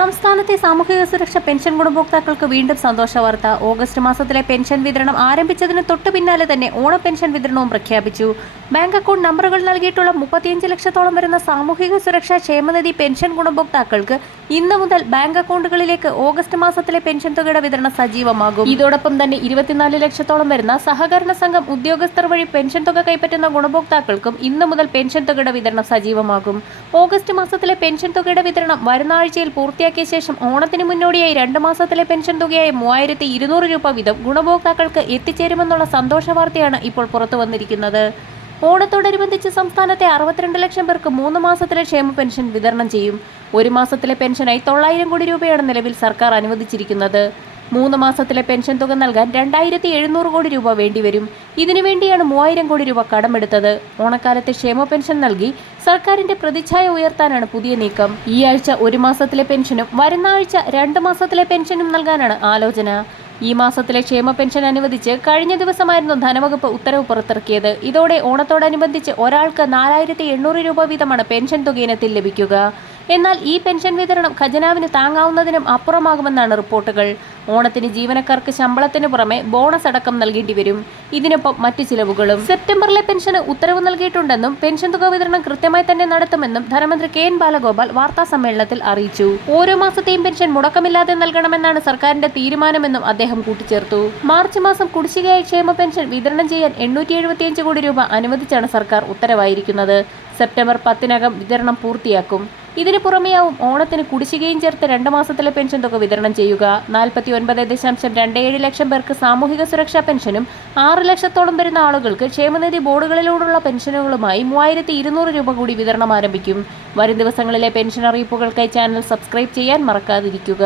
സംസ്ഥാനത്തെ സാമൂഹിക സുരക്ഷ പെൻഷൻ ഗുണഭോക്താക്കൾക്ക് വീണ്ടും സന്തോഷ വാർത്ത. ഓഗസ്റ്റ് മാസത്തിലെ പെൻഷൻ വിതരണം ആരംഭിച്ചതിന് തൊട്ടു പിന്നാലെ തന്നെ ഓണ പെൻഷൻ വിതരണവും പ്രഖ്യാപിച്ചു. ബാങ്ക് അക്കൗണ്ട് നമ്പറുകൾ നൽകിയിട്ടുള്ള മുപ്പത്തിയഞ്ച് ലക്ഷത്തോളം വരുന്ന സാമൂഹിക സുരക്ഷാ ക്ഷേമനിധി പെൻഷൻ ഗുണഭോക്താക്കൾക്ക് ഇന്ന് മുതൽ ബാങ്ക് അക്കൗണ്ടുകളിലേക്ക് ഓഗസ്റ്റ് മാസത്തിലെ പെൻഷൻ തുകയുടെ വിതരണം സജീവമാകും. ഇതോടൊപ്പം തന്നെ ഇരുപത്തിനാല് ലക്ഷത്തോളം വരുന്ന സഹകരണ സംഘം ഉദ്യോഗസ്ഥർ വഴി പെൻഷൻ തുക കൈപ്പറ്റുന്ന ഗുണഭോക്താക്കൾക്കും ഇന്ന് മുതൽ പെൻഷൻ തുകയുടെ വിതരണം സജീവമാകും. ഓഗസ്റ്റ് മാസത്തിലെ പെൻഷൻ തുകയുടെ വിതരണം വരുന്ന ആഴ്ചയിൽ പൂർത്തിയാക്കിയ ശേഷം ഓണത്തിന് മുന്നോടിയായി രണ്ട് മാസത്തിലെ പെൻഷൻ തുകയായ മൂവായിരത്തി ഇരുന്നൂറ് രൂപ വീതം ഗുണഭോക്താക്കൾക്ക് എത്തിച്ചേരുമെന്നുള്ള സന്തോഷ വാർത്തയാണ് ഇപ്പോൾ പുറത്തു വന്നിരിക്കുന്നത്. ഓണത്തോടനുബന്ധിച്ച് സംസ്ഥാനത്തെ അറുപത്തിരണ്ട് ലക്ഷം പേർക്ക് മൂന്ന് മാസത്തിലെ ക്ഷേമ പെൻഷൻ വിതരണം ചെയ്യും. ഒരു മാസത്തിലെ പെൻഷനായി തൊള്ളായിരം കോടി രൂപയാണ് നിലവിൽ സർക്കാർ അനുവദിച്ചിരിക്കുന്നത്. മൂന്ന് മാസത്തിലെ പെൻഷൻ തുക നൽകാൻ രണ്ടായിരത്തി എഴുന്നൂറ് കോടി രൂപ വേണ്ടിവരും. ഇതിനുവേണ്ടിയാണ് മൂവായിരം കോടി രൂപ കടമെടുത്തത്. ഓണക്കാലത്തെ ക്ഷേമ പെൻഷൻ നൽകി സർക്കാരിന്റെ പ്രതിച്ഛായ ഉയർത്താനാണ് പുതിയ നീക്കം. ഈ ആഴ്ച ഒരു മാസത്തിലെ പെൻഷനും വരുന്ന ആഴ്ച രണ്ട് മാസത്തിലെ പെൻഷനും നൽകാനാണ് ആലോചന. ഈ മാസത്തിലെ ക്ഷേമ പെൻഷൻ അനുവദിച്ച് കഴിഞ്ഞ ദിവസമായിരുന്നു ധനവകുപ്പ് ഉത്തരവ് പുറത്തിറക്കിയത്. ഇതോടെ ഓണത്തോടനുബന്ധിച്ച് ഒരാൾക്ക് നാലായിരത്തി എണ്ണൂറ് രൂപ വീതമാണ് പെൻഷൻ തുക ഇനത്തിൽ ലഭിക്കുക. എന്നാൽ ഈ പെൻഷൻ വിതരണം ഖജനാവിന് താങ്ങാവുന്നതിനും അപ്പുറമാകുമെന്നാണ് റിപ്പോർട്ടുകൾ. ഓണത്തിന് ജീവനക്കാർക്ക് ശമ്പളത്തിന് പുറമെ ബോണസ് അടക്കം നൽകേണ്ടി വരും. ഇതിനൊപ്പം മറ്റു ചിലവുകളും. സെപ്റ്റംബറിലെ പെൻഷന് ഉത്തരവ് നൽകിയിട്ടുണ്ടെന്നും പെൻഷൻ തുക വിതരണം കൃത്യമായി തന്നെ നടത്തുമെന്നും ധനമന്ത്രി കെ എൻ ബാലഗോപാൽ വാർത്താ സമ്മേളനത്തിൽ അറിയിച്ചു. ഓരോ മാസത്തെയും പെൻഷൻ മുടക്കമില്ലാതെ നൽകണമെന്നാണ് സർക്കാരിന്റെ തീരുമാനമെന്നും അദ്ദേഹം കൂട്ടിച്ചേർത്തു. മാർച്ച് മാസം കുടിശ്ശികയായി ക്ഷേമ പെൻഷൻ വിതരണം ചെയ്യാൻ എണ്ണൂറ്റി കോടി രൂപ അനുവദിച്ചാണ് സർക്കാർ ഉത്തരവായിരിക്കുന്നത്. സെപ്റ്റംബർ പത്തിനകം വിതരണം പൂർത്തിയാക്കും. ഇതിനു പുറമെയാവും ഓണത്തിന് കുടിശ്ശികയും ചേർത്ത് രണ്ട് മാസത്തിലെ പെൻഷൻ തുക വിതരണം ചെയ്യുക. നാൽപ്പത്തി ഒൻപത് ദശാംശം രണ്ട് ഏഴ് ലക്ഷം പേർക്ക് സാമൂഹിക സുരക്ഷാ പെൻഷനും ആറ് ലക്ഷത്തോളം വരുന്ന ആളുകൾക്ക് ക്ഷേമനിധി ബോർഡുകളിലൂടെയുള്ള പെൻഷനുകളുമായി മൂവായിരത്തി ഇരുന്നൂറ് രൂപ കൂടി വിതരണം ആരംഭിക്കും. വരും ദിവസങ്ങളിലെ പെൻഷൻ അറിയിപ്പുകൾക്കായി ചാനൽ സബ്സ്ക്രൈബ് ചെയ്യാൻ മറക്കാതിരിക്കുക.